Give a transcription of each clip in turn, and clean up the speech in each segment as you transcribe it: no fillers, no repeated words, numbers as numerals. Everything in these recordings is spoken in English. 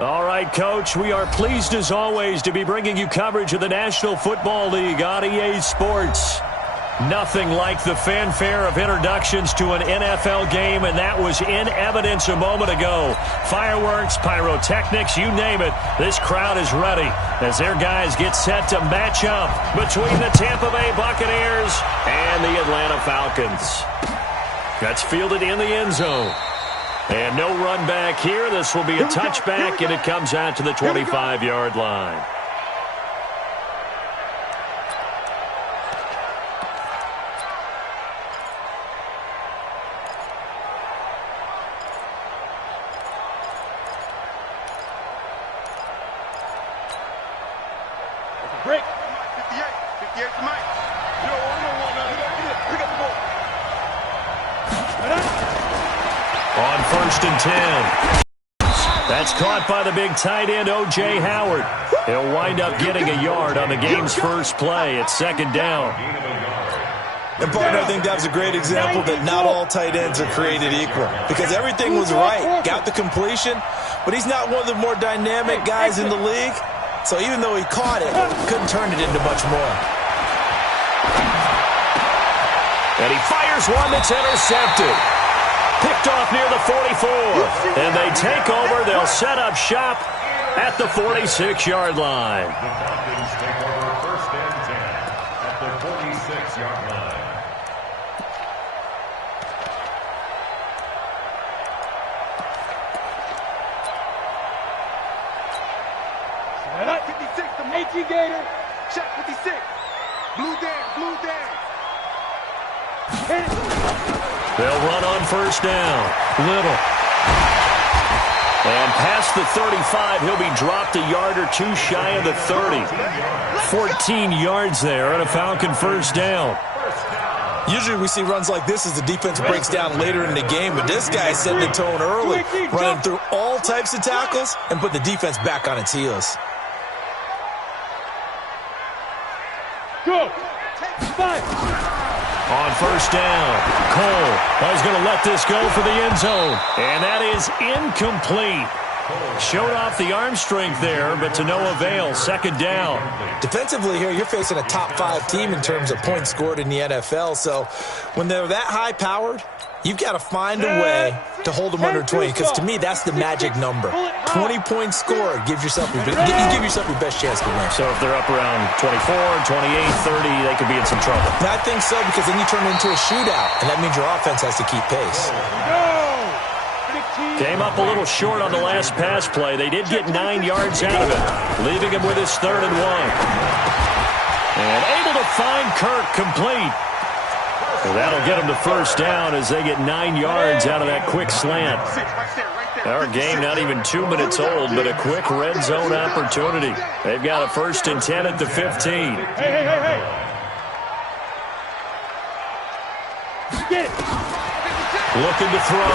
All right, Coach, we are pleased as always to be bringing you coverage of the National Football League on EA Sports. Nothing like the fanfare of introductions to an NFL game, and that was in evidence a moment ago. Fireworks, pyrotechnics, you name it. This crowd is ready as their guys get set to match up between the Tampa Bay Buccaneers and the Atlanta Falcons. That's fielded in the end zone. And no run back here. This will be a touchback, and it comes out to the 25-yard line. Break. 58 to Mike. You don't want no one. Pick up the ball. On 1st and 10. That's caught by the big tight end, O.J. Howard. He'll wind up getting a yard on the game's first play. It's 2nd down. And, partner, I think that was a great example that not all tight ends are created equal. Because everything was right. Got the completion, but he's not one of the more dynamic guys in the league. So even though he caught it, couldn't turn it into much more. And he fires one that's intercepted. Picked off near the 44. And they take over. They'll set up shop at the 46-yard line. The Falcons take over 1st and 10 at the 46-yard line. That 56, the Makey Gator. Shot 56. Blue down. They'll run on 1st down. Little. And past the 35, he'll be dropped a yard or two shy of the 30. 14 yards there on a Falcon 1st down. Usually we see runs like this as the defense breaks down later in the game, but this guy is setting the tone early, running through all types of tackles and put the defense back on its heels. Go. 5. On 1st down, Cole is going to let this go for the end zone. And that is incomplete. Showed off the arm strength there, but to no avail. 2nd down. Defensively here, you're facing a top 5 team in terms of points scored in the NFL. So when they're that high-powered, you've got to find a way to hold them under 20, because to me, that's the magic number. 20 points scored gives yourself your best chance to win. So if they're up around 24, 28, 30, they could be in some trouble. I think so, because then you turn it into a shootout, and that means your offense has to keep pace. Came up a little short on the last pass play. They did get 9 yards out of it, leaving him with his 3rd and 1. And able to find Kirk complete. Well, that'll get them to 1st down as they get 9 yards out of that quick slant. Our game not even 2 minutes old, but a quick red zone opportunity. They've got a 1st and 10 at the 15. Hey. Get it. Looking to throw.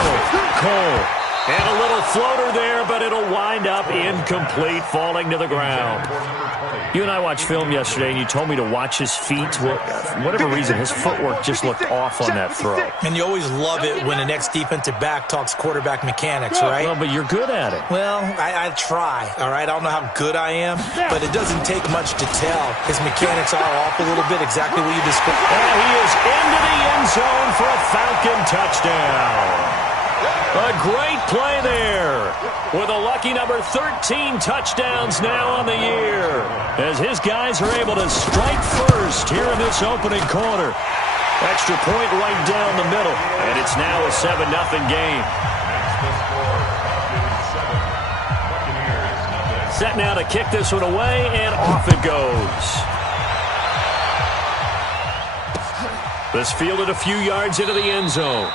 Cole. And a little floater there, but it'll wind up incomplete, falling to the ground. You and I watched film yesterday, and you told me to watch his feet. Well, for whatever reason, his footwork just looked off on that throw. And you always love it when the next defensive back talks quarterback mechanics, right? Well, but you're good at it. Well, I try, all right? I don't know how good I am, but it doesn't take much to tell. His mechanics are off a little bit, exactly what you described. And he is into the end zone for a Falcon touchdown. A great play there with a lucky number 13 touchdowns now on the year as his guys are able to strike first here in this opening quarter. Extra point right down the middle, and it's now a 7-0 game. Set now to kick this one away, and off it goes. This fielded a few yards into the end zone.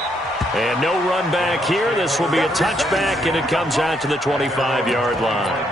And no run back here. This will be a touchback, and it comes out to the 25-yard line.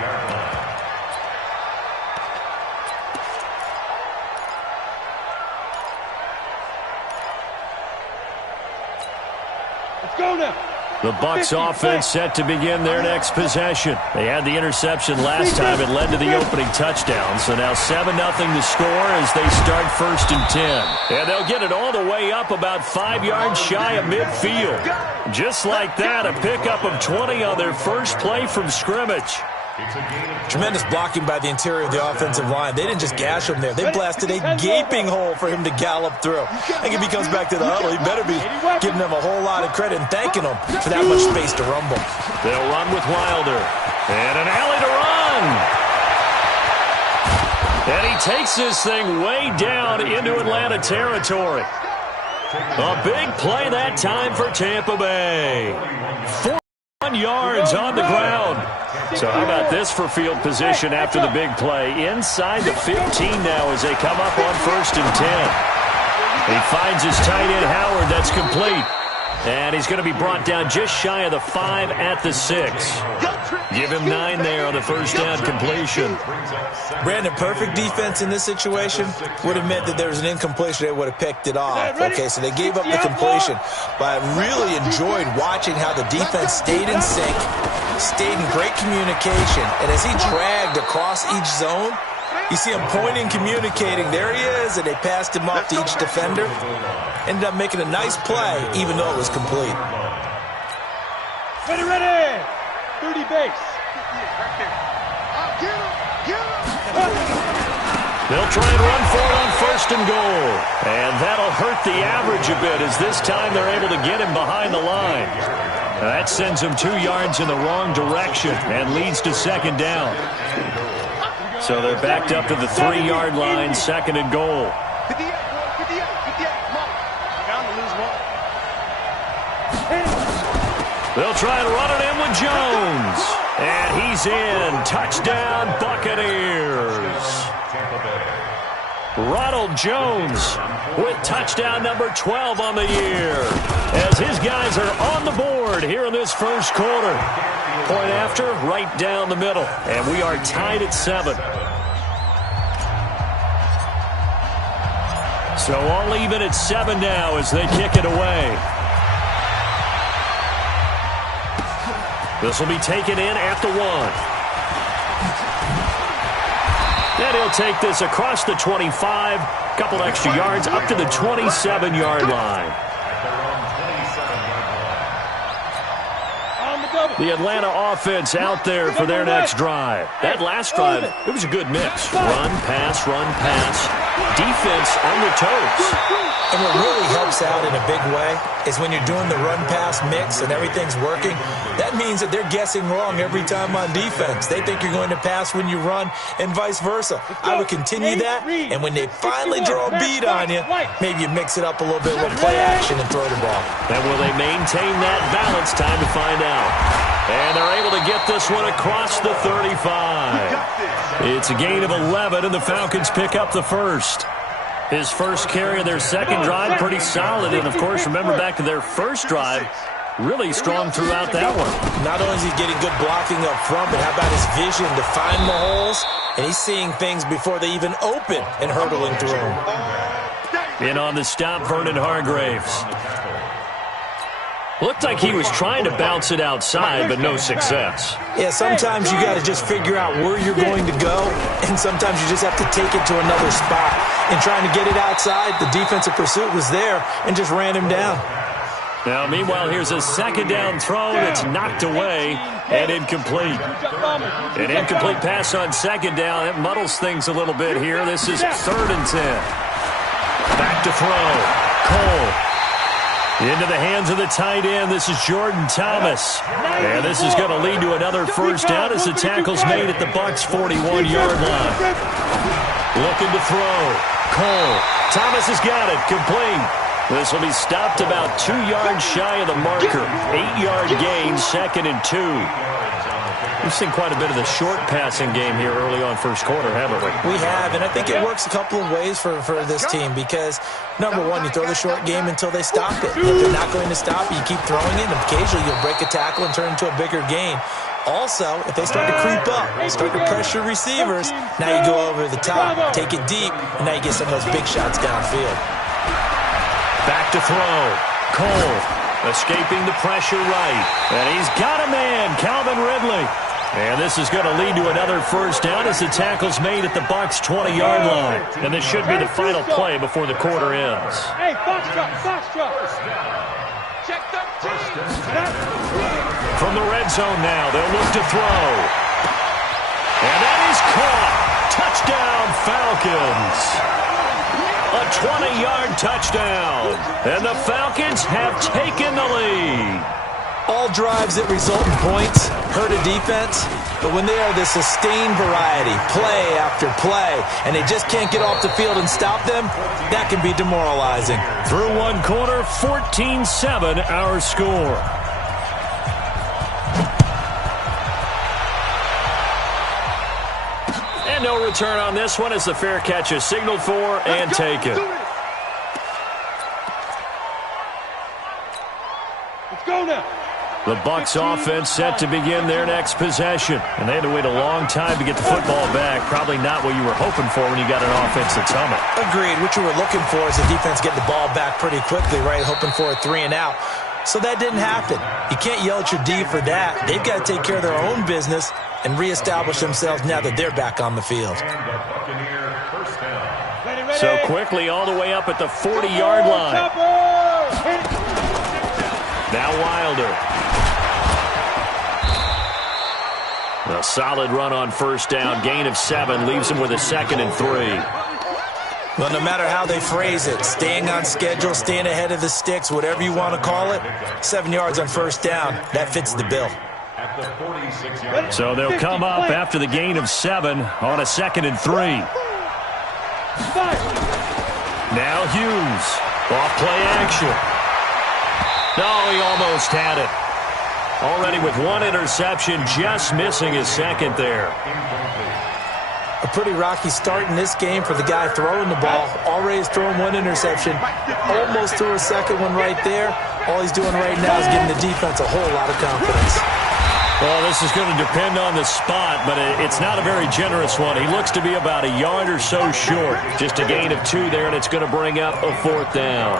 Let's go now. The Bucs offense set to begin their next possession. They had the interception last time. It led to the opening touchdown. So now 7-0 to score as they start 1st and 10. And they'll get it all the way up about 5 yards shy of midfield. Just like that, a pickup of 20 on their first play from scrimmage. Tremendous blocking by the interior of the offensive line. They didn't just gash him there. They blasted a gaping hole for him to gallop through. I think if he comes back to the huddle, he better be giving them a whole lot of credit and thanking them for that much space to rumble. They'll run with Wilder. And an alley to run. And he takes this thing way down into Atlanta territory. A big play that time for Tampa Bay. 41 yards on the ground. So how about this for field position after the big play? Inside the 15 now as they come up on 1st and 10. He finds his tight end Howard. That's complete. And he's going to be brought down just shy of the 5 at the 6. Give him 9 there on the first down completion. Brandon, perfect defense in this situation would have meant that there was an incompletion. They would have picked it off. Okay, so they gave up the completion. But I really enjoyed watching how the defense stayed in sync, stayed in great communication. And as he dragged across each zone, you see him pointing, communicating. There he is, and they passed him off to each defender. Ended up making a nice play, even though it was complete. Ready, ready. 30 base. They'll try and run for it on 1st and goal. And that'll hurt the average a bit as this time they're able to get him behind the line. Now that sends him 2 yards in the wrong direction and leads to 2nd down. So they're backed up to the 3-yard line, 2nd and goal. They'll try and run it in with Jones. And he's in. Touchdown, Buccaneers. Ronald Jones with touchdown number 12 on the year. As his guys are on the board here in this first quarter. Point after, right down the middle. And we are tied at 7. So all even at 7 now as they kick it away. This will be taken in at the 1. And he'll take this across the 25. Couple extra yards up to the 27-yard line. The Atlanta offense out there for their next drive. That last drive, it was a good mix. Run, pass, defense on their toes. And what really helps out in a big way is when you're doing the run-pass mix and everything's working, that means that they're guessing wrong every time on defense. They think you're going to pass when you run and vice versa. I would continue that, and when they finally draw a beat on you, maybe you mix it up a little bit with play action and throw the ball. And will they maintain that balance? Time to find out. And they're able to get this one across the 35. It's a gain of 11, and the Falcons pick up the first. His first carry of their second drive, pretty solid. And, of course, remember back to their first drive, really strong throughout that one. Not only is he getting good blocking up front, but how about his vision to find the holes? And he's seeing things before they even open and hurdling through them. In on the stop, Vernon Hargraves. Looked like he was trying to bounce it outside, but no success. Yeah, sometimes you got to just figure out where you're going to go, and sometimes you just have to take it to another spot. And trying to get it outside, the defensive pursuit was there and just ran him down. Now, meanwhile, here's a second down throw that's knocked away and incomplete. An incomplete pass on second down. It muddles things a little bit here. This is 3rd and 10. Back to throw. Cole. Into the hands of the tight end. This is Jordan Thomas. And this is going to lead to another first down as the tackle's made at the Bucs' 41-yard line. Looking to throw. Cole. Thomas has got it. Complete. This will be stopped about 2 yards shy of the marker. 8-yard gain, 2nd and 2. We've seen quite a bit of the short passing game here early on first quarter, haven't we? We have, and I think it works a couple of ways for this team because, number one, you throw the short game until they stop it. If they're not going to stop it, you keep throwing it, and occasionally you'll break a tackle and turn it into a bigger gain. Also, if they start to creep up, start to pressure receivers, now you go over the top, take it deep, and now you get some of those big shots downfield. Back to throw. Cole escaping the pressure right. And he's got a man, Calvin Ridley. And this is going to lead to another first down as the tackle's made at the Bucs' 20-yard line. And this should be the final play before the quarter ends. Hey, Foxtrot. Check the From the red zone now, they'll look to throw. Falcons. A 20-yard touchdown. And the Falcons have taken the lead. All drives that result in points hurt a defense, but when they are the sustained variety, play after play, and they just can't get off the field and stop them, that can be demoralizing. Through one quarter, 14-7 our score. And no return on this one as the fair catch is signaled for and taken. Let's go now. The Bucs offense set to begin their next possession. And they had to wait a long time to get the football back. Probably not what you were hoping for when you got an offense that's humming. Agreed. What you were looking for is the defense getting the ball back pretty quickly, right? Hoping for a 3 and out. So that didn't happen. You can't yell at your D for that. They've got to take care of their own business and reestablish themselves now that they're back on the field. So quickly all the way up at the 40-yard line. Now Wilder. A solid run on first down. Gain of 7 leaves him with a 2nd and 3. Well, no matter how they phrase it, staying on schedule, staying ahead of the sticks, whatever you want to call it, 7 yards on first down, that fits the bill. So they'll come up after the gain of 7 on a 2nd and 3. Now Hughes. Off play action. No, he almost had it. Already with 1 interception, just missing his 2nd there. A pretty rocky start in this game for the guy throwing the ball. Already has thrown 1 interception. Almost threw a 2nd one right there. All he's doing right now is giving the defense a whole lot of confidence. Well, this is going to depend on the spot, but it's not a very generous one. He looks to be about a yard or so short. Just a gain of 2 there, and it's going to bring up a 4th down.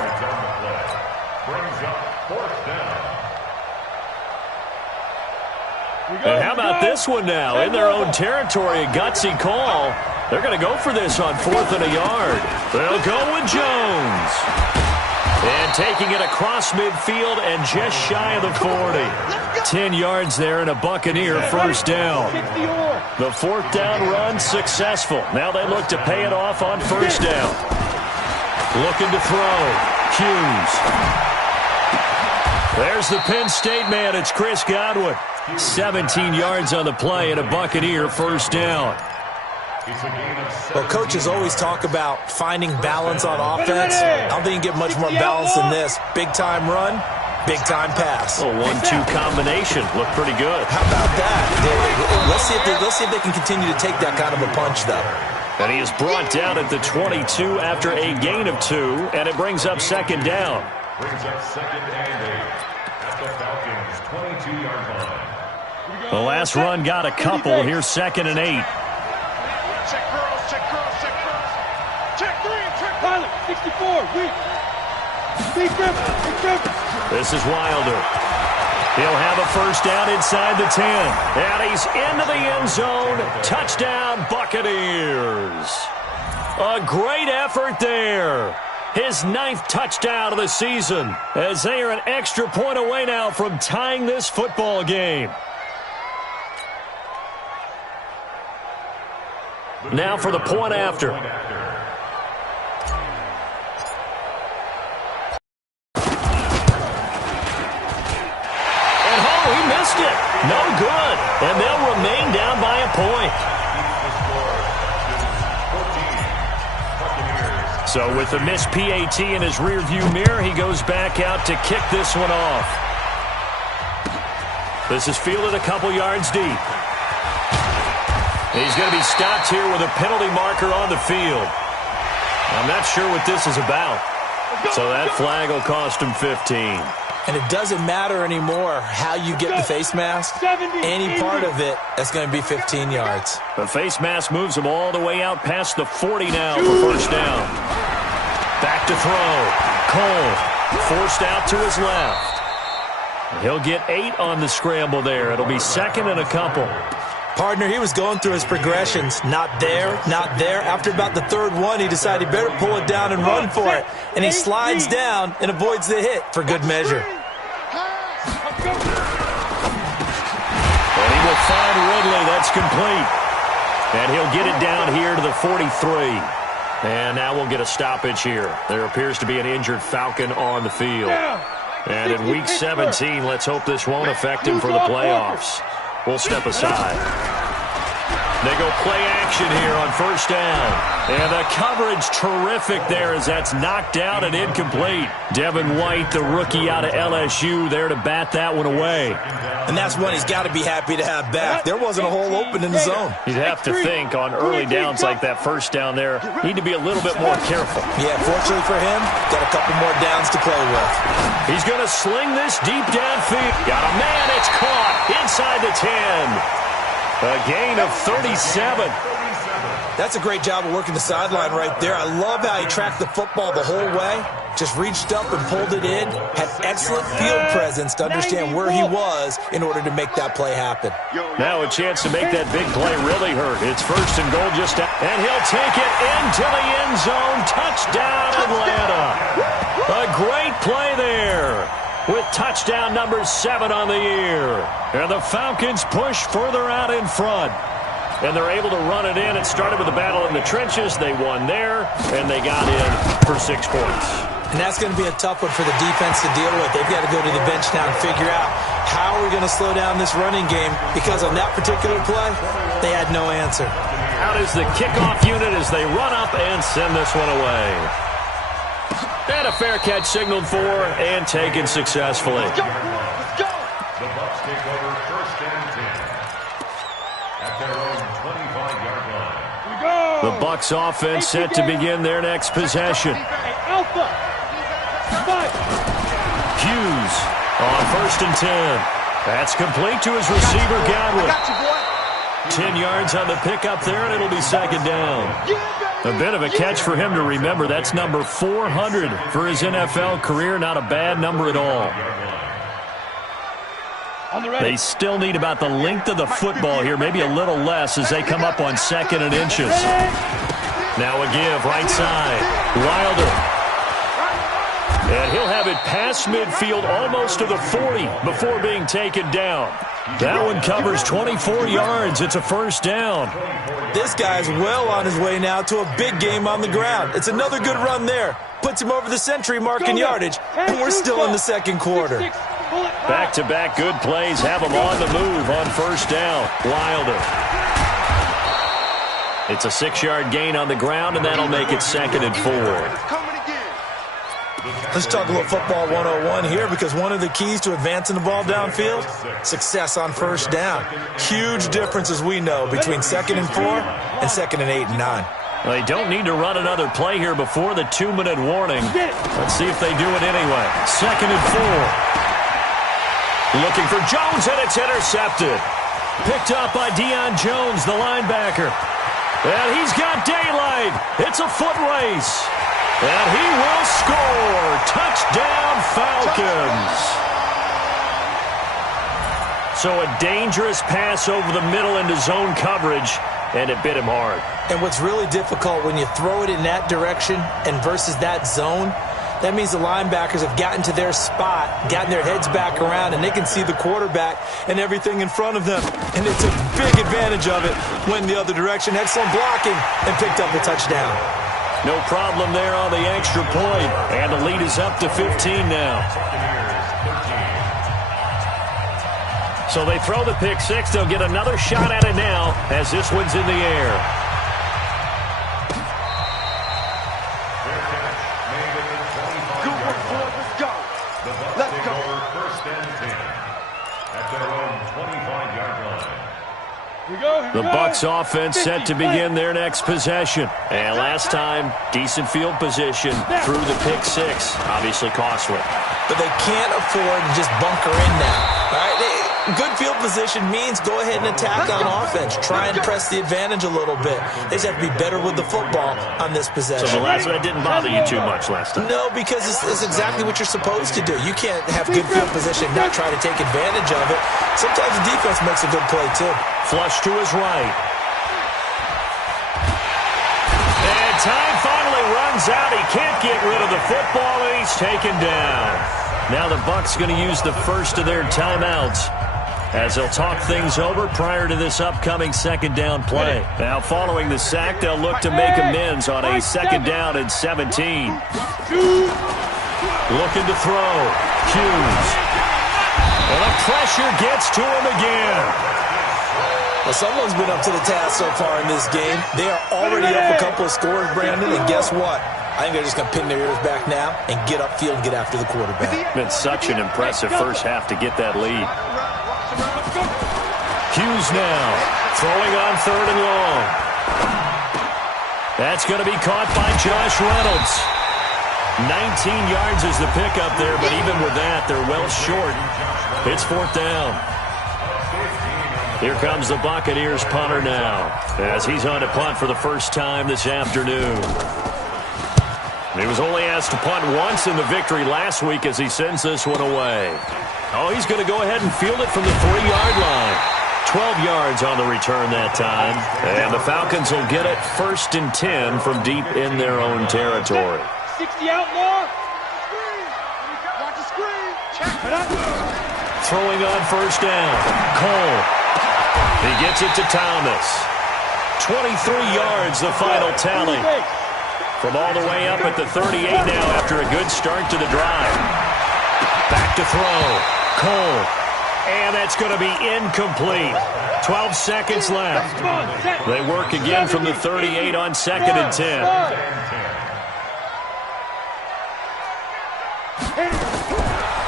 And how about this one now? In their own territory, a gutsy call. They're going to go for this on 4th and a yard. They'll go with Jones. And taking it across midfield and just shy of the 40. 10 yards there and a Buccaneer first down. The 4th down run successful. Now they look to pay it off on first down. Looking to throw. Hughes. There's the Penn State man. It's Chris Godwin. 17 yards on the play and a Buccaneer first down. Well, coaches always talk about finding balance on offense. I don't think you can get much more balance than this. Big-time run, big-time pass. A 1-2 combination. Looked pretty good. How about that? Let's see if they can continue to take that kind of a punch, though. And he is brought down at the 22 after a gain of 2, and it brings up 2nd down. Brings up 2nd and 8 at the Falcons' 22-yard line. The last run got a couple. Here's 2nd and 8. Check girls, check girls, check girls. Check 3, check Pilot, 64, weak. Big difference. This is Wilder. He'll have a first down inside the 10. And he's into the end zone. Touchdown, Buccaneers. A great effort there. His 9th touchdown of the season as they are an extra point away now from tying this football game. Now for the point after. And he missed it. No good. And they'll remain down by a point. So with the missed PAT in his rearview mirror, he goes back out to kick this one off. This is fielded a couple yards deep. He's going to be stopped here with a penalty marker on the field. I'm not sure what this is about. So that flag will cost him 15. And it doesn't matter anymore how you get the face mask. Any part of it, that's going to be 15 yards. The face mask moves him all the way out past the 40 now for first down. Back to throw. Cole forced out to his left. He'll get 8 on the scramble there. It'll be 2nd and a couple. Partner, he was going through his progressions. Not there, not there. After about the 3rd one, he decided he better pull it down and run for it. And he slides down and avoids the hit for good measure. And he will find Ridley. That's complete. And he'll get it down here to the 43. And now we'll get a stoppage here. There appears to be an injured Falcon on the field. And in Week 17, let's hope this won't affect him for the playoffs. We'll step aside. They go play action here on first down. And the coverage terrific there as that's knocked out and incomplete. Devin White, the rookie out of LSU, there to bat that one away. And that's one he's got to be happy to have back. There wasn't a hole open in the zone. You'd have to think on early downs like that first down there, need to be a little bit more careful. Yeah, fortunately for him, got a couple more downs to play with. He's going to sling this deep downfield. Got a man, it's caught inside the 10. A gain of 37. That's a great job of working the sideline right there. I love how he tracked the football the whole way. Just reached up and pulled it in. Had excellent field presence to understand where he was in order to make that play happen. Now a chance to make that big play really hurt. It's first and goal just out. And he'll take it into the end zone. Touchdown, Atlanta. A great play there, with touchdown number 7 on the year. And the Falcons push further out in front. And they're able to run it in. It started with a battle in the trenches. They won there, and they got in for 6 points. And that's going to be a tough one for the defense to deal with. They've got to go to the bench now and figure out how are we going to slow down this running game, because on that particular play, they had no answer. Out is the kickoff unit as they run up and send this one away. And a fair catch signaled for and taken successfully. The Bucs take over first and 10 at their own 25-yard line. The Bucs offense set to begin their next possession. Hughes on first and 10. That's complete to his receiver, Godwin. 10 yards on the pickup there, and it'll be second down. A bit of a catch for him to remember. That's number 400 for his NFL career. Not a bad number at all. They still need about the length of the football here, maybe a little less as they come up on second and inches. Now a give, right side. Wilder. And he'll have it past midfield almost to the 40 before being taken down. That one covers 24 yards. It's a first down. This guy's well on his way now to a big game on the ground. It's another good run there. Puts him over the century mark in yardage, and we're still in the second quarter. Back-to-back good plays have him on the move on first down. Wilder. It's a 6-yard gain on the ground, and that'll make it second and 4. Let's talk a little football 101 here, because one of the keys to advancing the ball downfield, success on first down. Huge difference, as we know, between second and 4 and second and 8 and 9. Well, they don't need to run another play here before the 2-minute warning. Let's see if they do it anyway. Second and 4. Looking for Jones, and it's intercepted. Picked up by Deion Jones, the linebacker. And he's got daylight. It's a foot race. And he will score. Touchdown, Falcons. So a dangerous pass over the middle into zone coverage, and it bit him hard. And what's really difficult when you throw it in that direction and versus that zone, that means the linebackers have gotten to their spot, gotten their heads back around, and they can see the quarterback and everything in front of them. And it's a big advantage of it when the other direction. Excellent blocking and picked up the touchdown. No problem there on the extra point. And the lead is up to 15 now. So they throw the pick six. They'll get another shot at it now as this one's in the air. Good work, boy. Let's go. Let's go. First and 10 at their own 25-yard line. The Bucs offense set to begin their next possession. And last time, decent field position through the pick six. Obviously costly. But they can't afford to just bunker in now. All right? Good field position means go ahead and attack on offense. Try and press the advantage a little bit. They just have to be better with the football on this possession. So the last one didn't bother you too much last time? No, because it's exactly what you're supposed to do. You can't have good field position and not try to take advantage of it. Sometimes the defense makes a good play, too. Flush to his right. And time finally runs out. He can't get rid of the football, and he's taken down. Now the Bucs going to use the first of their timeouts. as they'll talk things over prior to this upcoming second down play. Now, following the sack, they'll look to make amends on a second down and 17. Looking to throw. Hughes. And the pressure gets to him again. Well, someone's been up to the task so far in this game. They are already up a couple of scores, Brandon, and guess what? I think they're just going to pin their ears back now and get upfield and get after the quarterback. Been such an impressive first half to get that lead. Hughes now throwing on 3rd and long. That's going to be caught by Josh Reynolds. 19 yards is the pickup there, but even with that, they're well short. It's 4th down. Here comes the Buccaneers punter now, as he's on to punt for the first time this afternoon. He was only asked to punt once in the victory last week as he sends this one away. Oh, he's going to go ahead and field it from the 3-yard line. 12 yards on the return that time. And the Falcons will get it 1st and 10 from deep in their own territory. 60 outlaw. Watch the screen. Check it out. Throwing on 1st down. Cole. He gets it to Thomas. 23 yards, the final tally. From all the way up at the 38 now after a good start to the drive. Back to throw. Cole. And that's going to be incomplete. 12 seconds left. They work again from the 38 on 2nd and 10.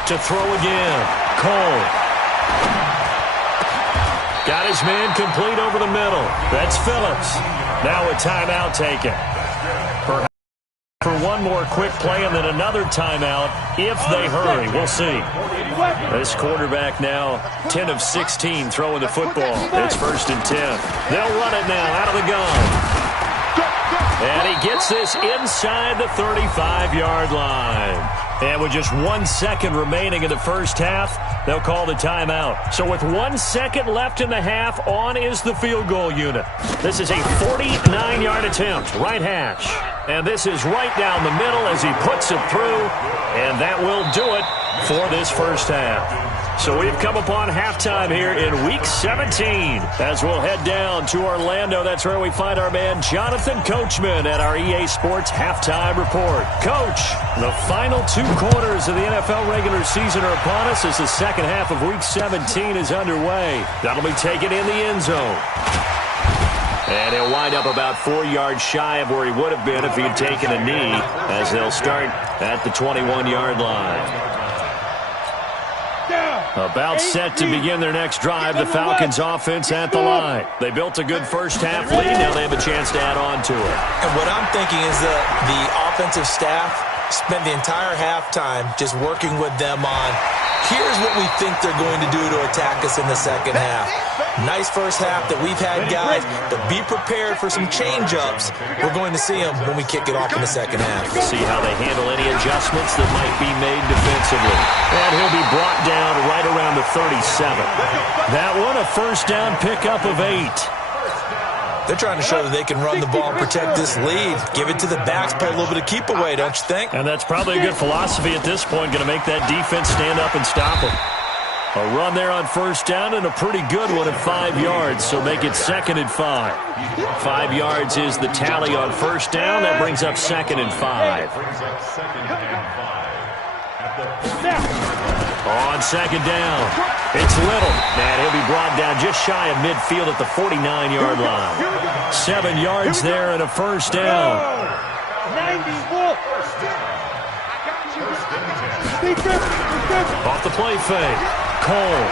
To throw again. Cole. Got his man complete over the middle. That's Phillips. Now a timeout taken. Perhaps for one more quick play and then another timeout if they hurry. We'll see. This quarterback now 10 of 16 throwing the football. It's 1st and 10. They'll run it now out of the gun. And he gets this inside the 35-yard line. And with just 1 second remaining in the first half, they'll call the timeout. So with 1 second left in the half, on is the field goal unit. This is a 49-yard attempt, right hash. And this is right down the middle as he puts it through. And that will do it for this first half. So we've come upon halftime here in Week 17 as we'll head down to Orlando. That's where we find our man Jonathan Coachman at our EA Sports Halftime Report. Coach, the final 2 quarters of the NFL regular season are upon us as the second half of Week 17 is underway. That'll be taken in the end zone. And he'll wind up about 4 yards shy of where he would have been if he had taken a knee as they'll start at the 21-yard line. About set to begin their next drive, the Falcons offense at the line. They built a good first half lead. Now they have a chance to add on to it. And what I'm thinking is that the offensive staff spent the entire halftime just working with them on, here's what we think they're going to do to attack us in the second half. Nice first half that we've had, guys, but be prepared for some change-ups. We're going to see them when we kick it off in the second half. See how they handle any adjustments that might be made defensively. And he'll be brought down right around the 37. That one, a first down pickup of 8. They're trying to show that they can run the ball and protect this lead. Give it to the backs, play a little bit of keep away, don't you think? And that's probably a good philosophy at this point, going to make that defense stand up and stop them. A run there on first down and a pretty good one at 5 yards, so make it 2nd and 5. 5 yards is the tally on first down. That brings up 2nd and 5. On 2nd down, it's Little. And he'll be brought down just shy of midfield at the 49-yard line. 7 yards there and a first down. 91. Off the play fake. Cole.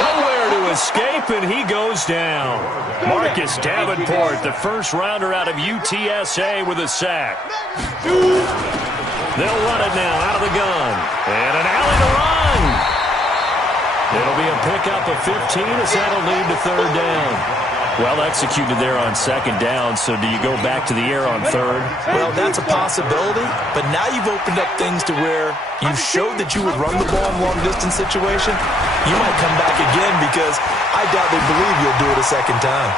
Nowhere to escape, and he goes down. Marcus Davenport, the first rounder out of UTSA with a sack. They'll run it now out of the gun. And an alley to run. It'll be a pickup of 15 as that'll lead to 3rd down. Well executed there on 2nd down, so do you go back to the air on 3rd? Well, that's a possibility, but now you've opened up things to where you've showed that you would run the ball in a long-distance situation. You might come back again because I doubt they believe you'll do it a second time.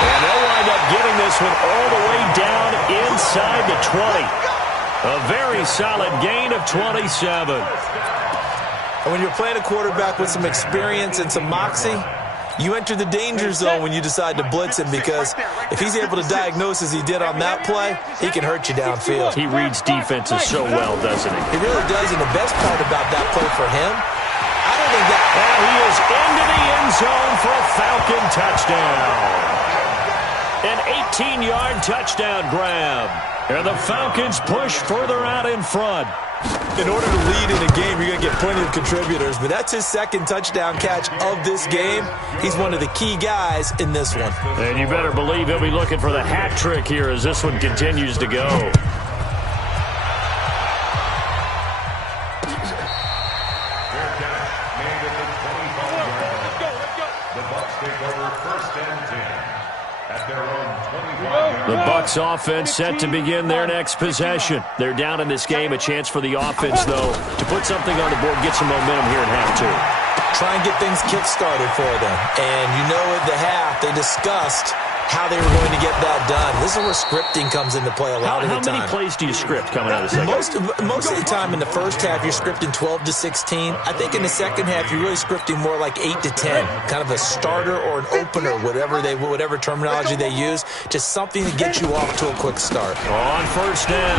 And they'll wind up getting this one all the way down inside the 20. A very solid gain of 27. And when you're playing a quarterback with some experience and some moxie, you enter the danger zone when you decide to blitz him, because if he's able to diagnose as he did on that play, he can hurt you downfield. He reads defenses so well, doesn't he? He really does, and the best part about that play for him, I don't think that... And he is into the end zone for a Falcon touchdown. An 18-yard touchdown grab. And the Falcons push further out in front. In order to lead in a game, you're going to get plenty of contributors, but that's his second touchdown catch of this game. He's one of the key guys in this one. And you better believe he'll be looking for the hat trick here as this one continues to go. The Bucs offense set to begin their next possession. They're down in this game. A chance for the offense, though, to put something on the board, get some momentum here in half two. Try and get things kick-started for them. And you know at the half, they discussed how they were going to get that done. This is where scripting comes into play a lot of the time. How many plays do you script coming out of the second? Most of the time in the first half, you're scripting 12 to 16. I think in the second half, you're really scripting more like 8 to 10. Kind of a starter or an opener, whatever terminology they use. Just something to get you off to a quick start. On first down,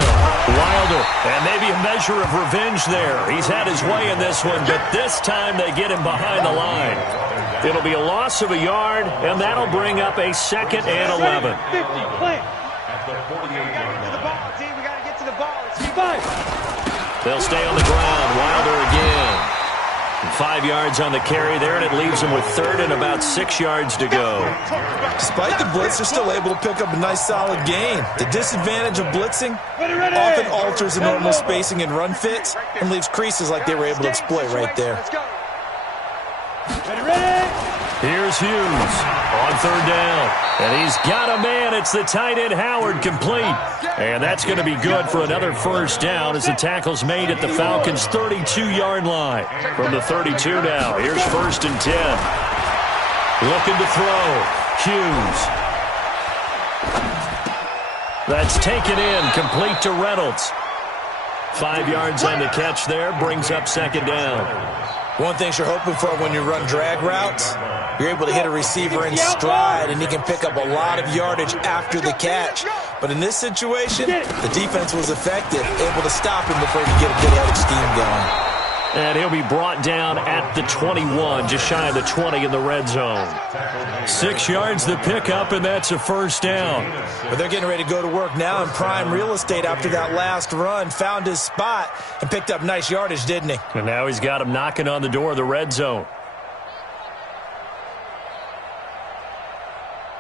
Wilder. And maybe a measure of revenge there. He's had his way in this one, but this time they get him behind the line. It'll be a loss of a yard, and that'll bring up a 2nd and 11. 50, play. At the 48-yard line. We got to get to the ball. It's 5. They'll stay on the ground. Wilder again. 5 yards on the carry there, and it leaves them with 3rd and about 6 yards to go. Despite the blitz, they're still able to pick up a nice solid gain. The disadvantage of blitzing often alters the normal spacing and run fits and leaves creases like they were able to exploit right there. Here's Hughes on 3rd down. And he's got a man. It's the tight end Howard complete. And that's going to be good for another first down as the tackle's made at the Falcons' 32-yard line. From the 32 now, here's 1st and 10. Looking to throw. Hughes. That's taken in, complete to Reynolds. 5 yards on the catch there, brings up 2nd down. One thing you're hoping for when you run drag routes, you're able to hit a receiver in stride, and he can pick up a lot of yardage after the catch. But in this situation, the defense was effective, able to stop him before he could get a good headed scheme going. And he'll be brought down at the 21, just shy of the 20 in the red zone. 6 yards the pickup, and that's a first down. But they're getting ready to go to work now in prime real estate after that last run. Found his spot and picked up nice yardage, didn't he? And now he's got him knocking on the door of the red zone.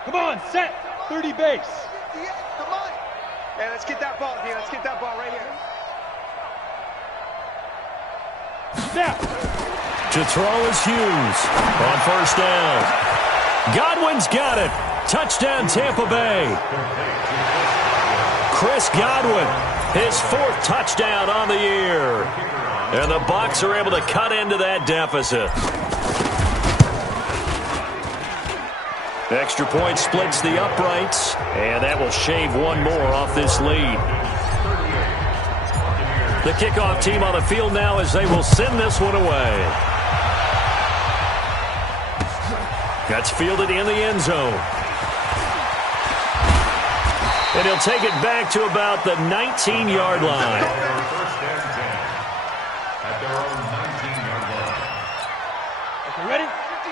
Come on, set. 30 base. Come on. Hey, let's get that ball here. Let's get that ball right here. Snap. To throw is Hughes on first down. Godwin's got it. Touchdown, Tampa Bay. Chris Godwin, his 4th touchdown on the year. And the Bucs are able to cut into that deficit. Extra point splits the uprights, and that will shave one more off this lead. The kickoff team on the field now as they will send this one away. That's fielded in the end zone. And he'll take it back to about the 19-yard line. Ready?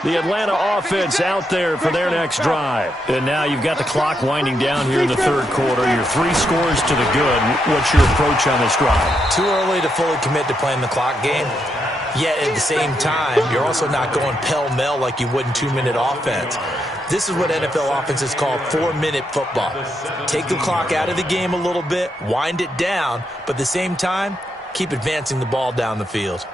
The Atlanta offense out there for their next drive. And now you've got the clock winding down here in the 3rd quarter. You're 3 scores to the good. What's your approach on this drive? Too early to fully commit to playing the clock game. Yet at the same time, you're also not going pell-mell like you would in 2-minute offense. This is what NFL offenses call 4-minute football. Take the clock out of the game a little bit, wind it down, but at the same time, keep advancing the ball down the field.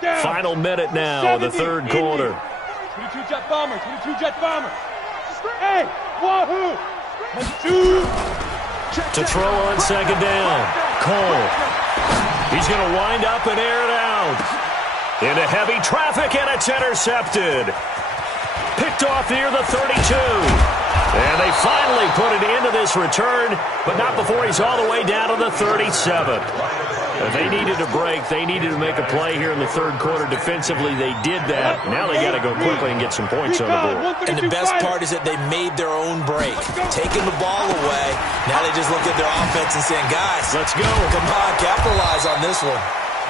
Final minute now of the 3rd quarter. 22 jet bomber, 22 jet bomber. Hey, wahoo! 1, 2. To throw on 2nd down. Cole. He's going to wind up and air it out. Into heavy traffic, and it's intercepted. Picked off near the 32. And they finally put it into this return, but not before he's all the way down to the 37. They needed a break. They needed to make a play here in the third quarter defensively. They did that. Now they got to go quickly and get some points on the board. And the best part is that they made their own break, taking the ball away. Now they just look at their offense and saying, guys, let's go. Come on, capitalize on this one.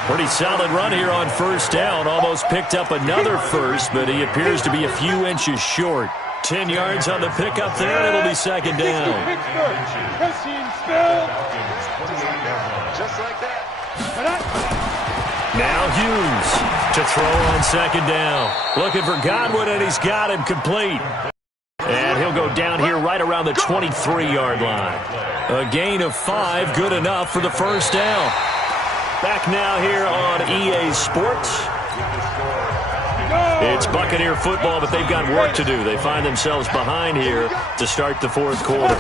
Pretty solid run here on first down. Almost picked up another first, but he appears to be a few inches short. 10 yards on the pickup there. It'll be second down. Just like that. Now Hughes to throw on second down. Looking for Godwin, and he's got him complete. And he'll go down here right around the 23-yard line. A gain of 5, good enough for the first down. Back now here on EA Sports. It's Buccaneer football, but they've got work to do. They find themselves behind here to start the fourth quarter.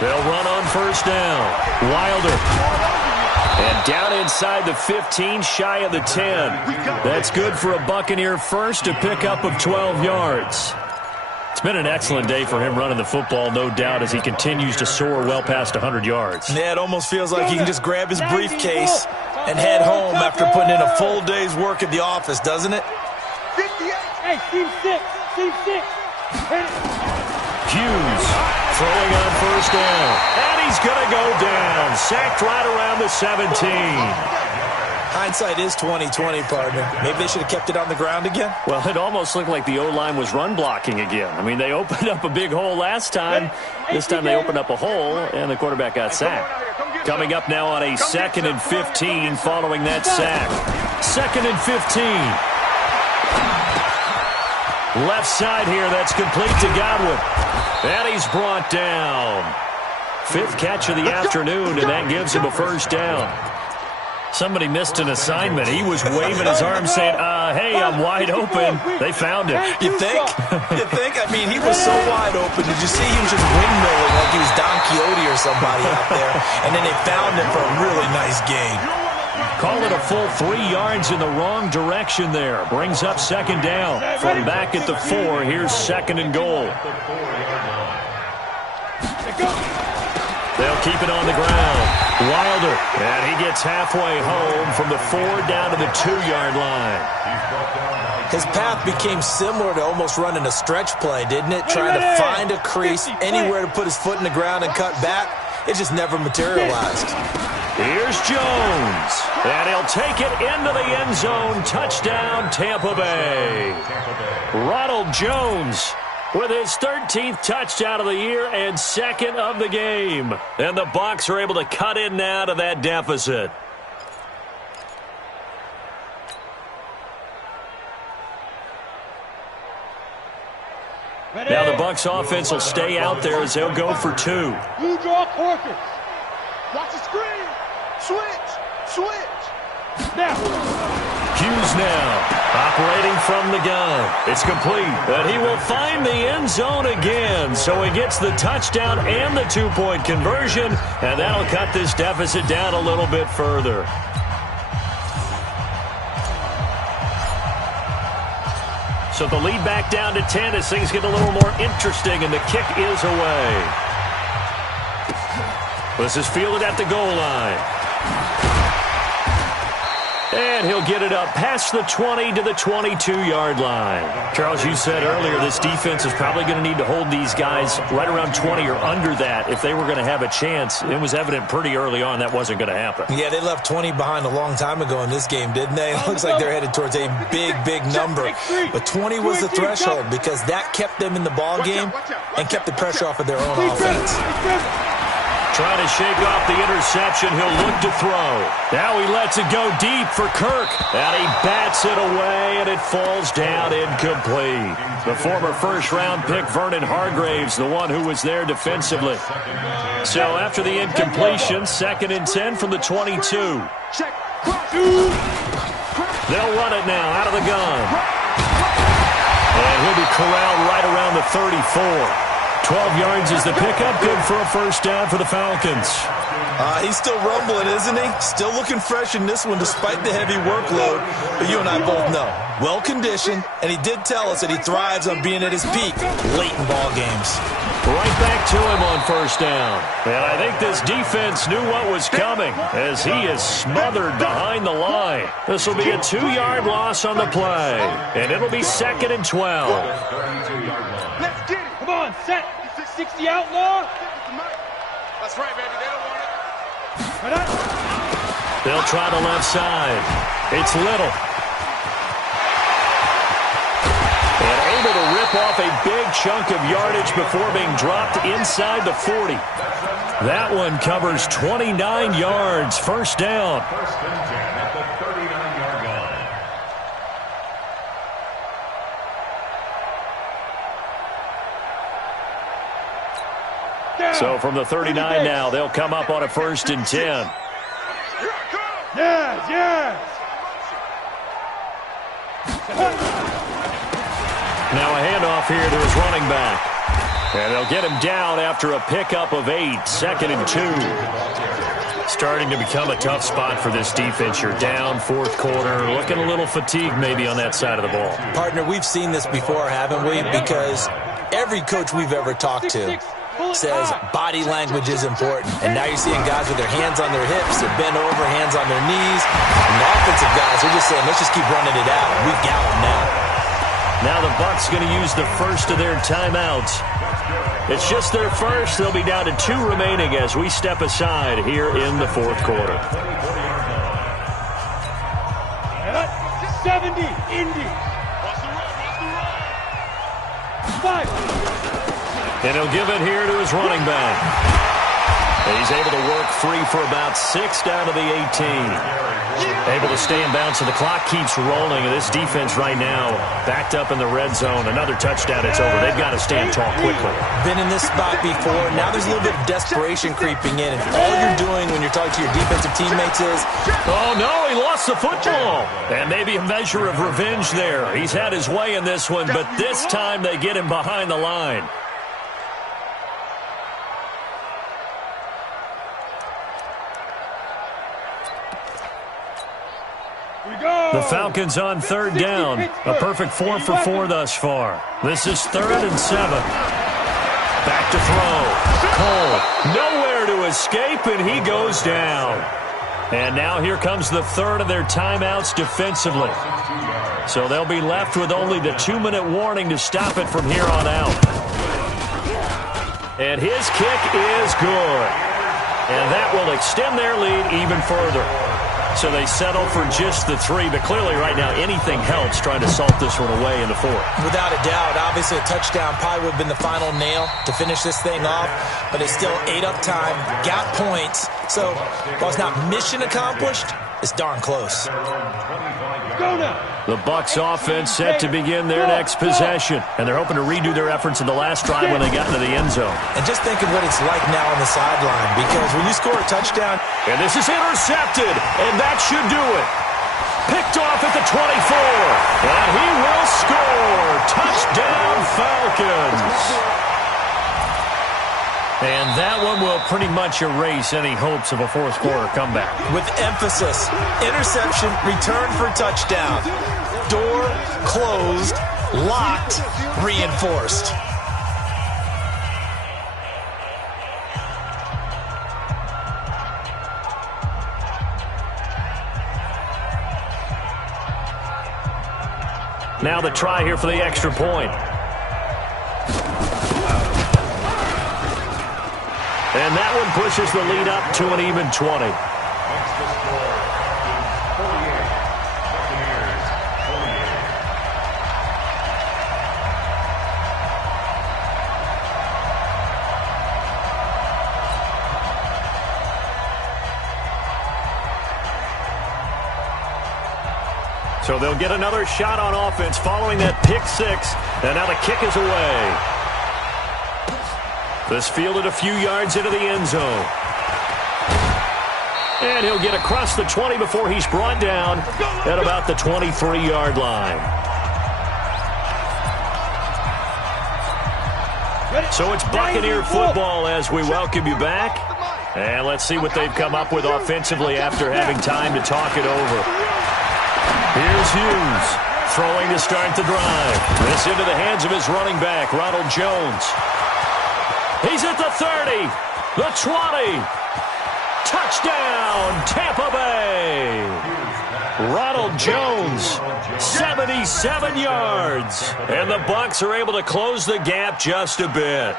They'll run on first down. Wilder. And down inside the 15, shy of the 10. That's good for a Buccaneer first, a pickup of 12 yards. It's been an excellent day for him running the football, no doubt, as he continues to soar well past 100 yards. Yeah, it almost feels like he can just grab his briefcase and head home after putting in a full day's work at the office, doesn't it? 58. Hey, team 6. Team 6. Hughes throwing on first down. And he's going to go down. Sacked right around the 17. Hindsight is 20/20, partner. Maybe they should have kept it on the ground again. Well, it almost looked like the O-line was run blocking again. I mean, they opened up a big hole last time. This time they opened up a hole, and the quarterback got sacked. Coming up now on a 2nd and 15 following that sack. 2nd and 15. Left side here, that's complete to Godwin. And he's brought down. 5th catch of the afternoon, and that gives him a first down. Somebody missed an assignment. He was waving his arms saying, hey, I'm wide open. They found him. You think? You think? I mean, he was so wide open. Did you see he was just windmilling like he was Don Quixote or somebody out there? And then they found him for a really nice gain. Call it a full 3 yards in the wrong direction there. Brings up second down. From back at the 4, here's 2nd and goal. They'll keep it on the ground. Wilder, and he gets halfway home from the 4 down to the 2-yard line. His path became similar to almost running a stretch play, didn't it? Trying to find a crease, anywhere to put his foot in the ground and cut back. It just never materialized. Here's Jones, and he'll take it into the end zone. Touchdown, Tampa Bay. Ronald Jones with his 13th touchdown of the year and 2nd of the game. And the Bucs are able to cut in now to that deficit. Now the Bucs offense will stay out there as they'll go for 2. Blue draw Corkers. Watch the screen. Switch. Now. Hughes now operating from the gun. It's complete, and he will find the end zone again. So he gets the touchdown and the 2-point conversion, and that'll cut this deficit down a little bit further. So the lead back down to 10 as things get a little more interesting, and the kick is away. This is fielded at the goal line. And he'll get it up past the 20 to the 22-yard line. Charles, you said earlier this defense is probably going to need to hold these guys right around 20 or under that if they were going to have a chance. It was evident pretty early on that wasn't going to happen. Yeah, they left 20 behind a long time ago in this game, didn't they? It looks like they're headed towards a big number. But 20 was the threshold because that kept them in the ball game and kept the pressure off of their own offense. Trying to shake off the interception. He'll look to throw. Now he lets it go deep for Kirk. And he bats it away, and it falls down incomplete. The former first-round pick, Vernon Hargraves, the one who was there defensively. So after the incompletion, 2nd and 10 from the 22. They'll run it now out of the gun. And he'll be corralled right around the 34. 12 yards is the pickup. Good for a first down for the Falcons. He's still rumbling, isn't he? Still looking fresh in this one despite the heavy workload. But you and I both know, well-conditioned, and he did tell us that he thrives on being at his peak late in ball games. Right back to him on first down. And I think this defense knew what was coming as he is smothered behind the line. This will be a 2-yard loss on the play, and it'll be 2nd and 12. Let's get it. Come on, set. 60 outlaw. That's right, baby. They don't want it. They'll try the left side. It's Little. And able to rip off a big chunk of yardage before being dropped inside the 40. That one covers 29 yards. First down. First and 10 at the 39-yard line. So from the 39 now, they'll come up on a 1st and 10. Yes, yes. Now a handoff here to his running back. And they'll get him down after a pickup of 8. 2nd and 2. Starting to become a tough spot for this defense. You're down, 4th quarter. Looking a little fatigued maybe on that side of the ball. Partner, we've seen this before, haven't we? Because every coach we've ever talked to says body language is important. And now you're seeing guys with their hands on their hips, they're bent over, hands on their knees. And the offensive guys are just saying, let's just keep running it out. We've got them now. Now the Bucs going to use the first of their timeouts. It's just their first. They'll be down to 2 remaining as we step aside here in the 4th quarter. 70, Indy. 5. And he'll give it here to his running back. And he's able to work free for about 6 down to the 18. Able to stay in bounds, so the clock keeps rolling. And this defense right now backed up in the red zone. Another touchdown, it's over. They've got to stand tall quickly. Been in this spot before. Now there's a little bit of desperation creeping in. And all you're doing when you're talking to your defensive teammates is, oh, no, he lost the football. And maybe a measure of revenge there. He's had his way in this one, but this time they get him behind the line. The Falcons on 3rd down. A perfect 4 for 4 thus far. This is 3rd and 7. Back to throw. Cole, nowhere to escape, and he goes down. And now here comes the 3rd of their timeouts defensively. So they'll be left with only the 2-minute warning to stop it from here on out. And his kick is good. And that will extend their lead even further. So they settle for just the 3, but clearly right now anything helps trying to salt this one away in the 4th. without a doubt, obviously a touchdown probably would have been the final nail to finish this thing off, but it's still ate up time, got points. So while it's not mission accomplished, it's darn close. The Bucs offense set to begin their next possession, and they're hoping to redo their efforts in the last drive when they got into the end zone. And just think of what it's like now on the sideline, because when you score a touchdown... And this is intercepted, and that should do it. Picked off at the 24, and he will score. Touchdown, Falcons. And that one will pretty much erase any hopes of a fourth quarter comeback. With emphasis, interception, return for touchdown. Door closed, locked, reinforced. Now the try here for the extra point. And that one pushes the lead up to an even 20. So they'll get another shot on offense following that pick six. And now the kick is away. This fielded a few yards into the end zone. And he'll get across the 20 before he's brought down at about the 23-yard line. So it's Buccaneer football as we welcome you back. And let's see what they've come up with offensively after having time to talk it over. Here's Hughes throwing to start the drive. This into the hands of his running back, Ronald Jones. He's at the 30, the 20. Touchdown, Tampa Bay. Ronald Jones, 77 yards. And the Bucs are able to close the gap just a bit.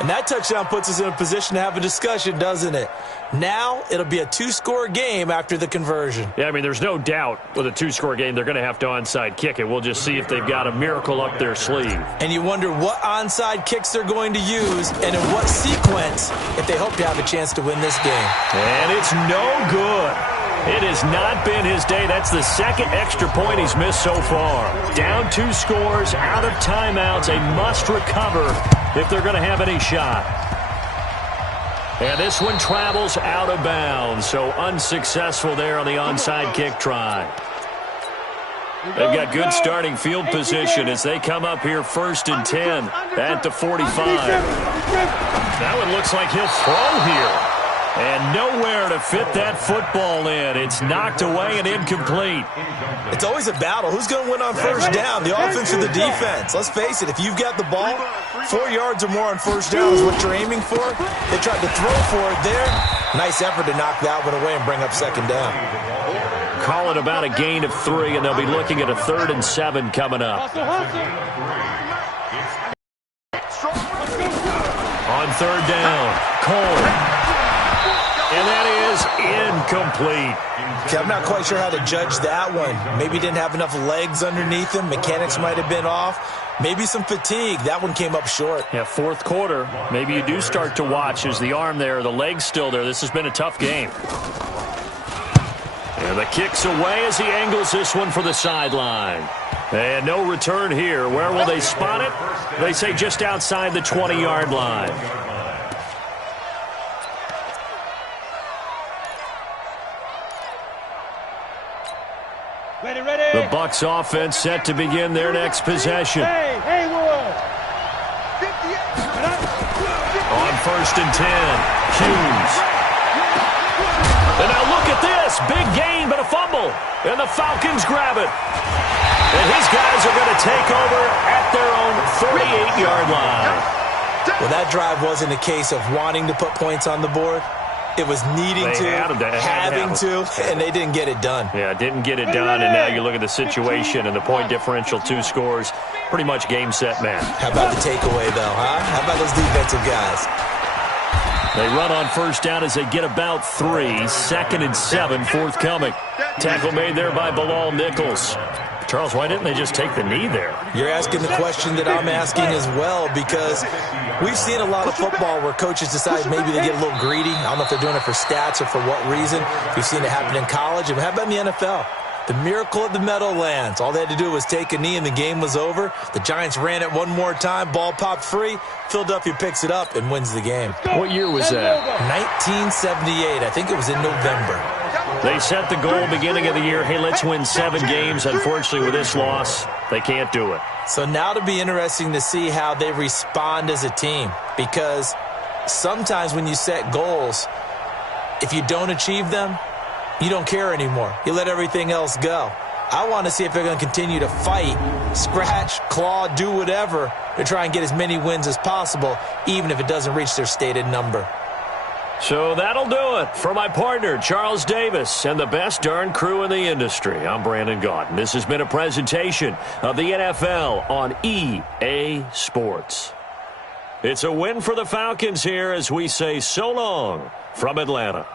And that touchdown puts us in a position to have a discussion, doesn't it? Now it'll be a two-score game after the conversion. Yeah, I mean, there's no doubt with a two-score game they're going to have to onside kick it. We'll just see if they've got a miracle up their sleeve. And you wonder what onside kicks they're going to use and in what sequence if they hope to have a chance to win this game. And it's no good. It has not been his day. That's the second extra point he's missed so far. Down 2 scores, out of timeouts, a must recover if they're going to have any shot. And this one travels out of bounds, so unsuccessful there on the onside kick try. They've got good starting field position as they come up here 1st and 10 at the 45. That one looks like he'll throw here. And nowhere to fit that football in. It's knocked away and incomplete. It's always a battle. Who's going to win on first down, the offense or the defense? Let's face it, if you've got the ball, 4 yards or more on first down is what you're aiming for. They tried to throw for it there. Nice effort to knock that one away and bring up 2nd down. Call it about a gain of 3, and they'll be looking at a 3rd and 7 coming up. On 3rd down, Cole. And that is incomplete. Okay, I'm not quite sure how to judge that one. Maybe he didn't have enough legs underneath him. Mechanics might have been off. Maybe some fatigue. That one came up short. Yeah, 4th quarter. Maybe you do start to watch. Is the arm there, the leg's still there. This has been a tough game. And the kick's away as he angles this one for the sideline. And no return here. Where will they spot it? They say just outside the 20-yard line. The Bucs offense set to begin their next possession. On 1st and 10, Hughes. And now look at this. Big gain, but a fumble. And the Falcons grab it. And his guys are going to take over at their own 38-yard line. Well, that drive wasn't a case of wanting to put points on the board. It was needing having to, and they didn't get it done. Yeah, didn't get it done, and now you look at the situation and the point differential, 2 scores, pretty much game, set, match. How about the takeaway, though, huh? How about those defensive guys? They run on 1st down as they get about 3. 2nd and 7 forthcoming. Tackle made there by Bilal Nichols. Charles, why didn't they just take the knee there? You're asking the question that I'm asking as well, because we've seen a lot of football where coaches decide maybe they get a little greedy. I don't know if they're doing it for stats or for what reason. We've seen it happen in college. And how about in the NFL? The miracle of the Meadowlands. All they had to do was take a knee and the game was over. The Giants ran it one more time. Ball popped free. Philadelphia picks it up and wins the game. What year was that? 1978. I think it was in November. They set the goal beginning of the year. Hey, let's win 7 games. Unfortunately, with this loss, they can't do it. So now it'll be interesting to see how they respond as a team, because sometimes when you set goals, if you don't achieve them, you don't care anymore. You let everything else go. I want to see if they're going to continue to fight, scratch, claw, do whatever to try and get as many wins as possible, even if it doesn't reach their stated number. So that'll do it for my partner, Charles Davis, and the best darn crew in the industry. I'm Brandon Gaudin. This has been a presentation of the NFL on EA Sports. It's a win for the Falcons here as we say so long from Atlanta.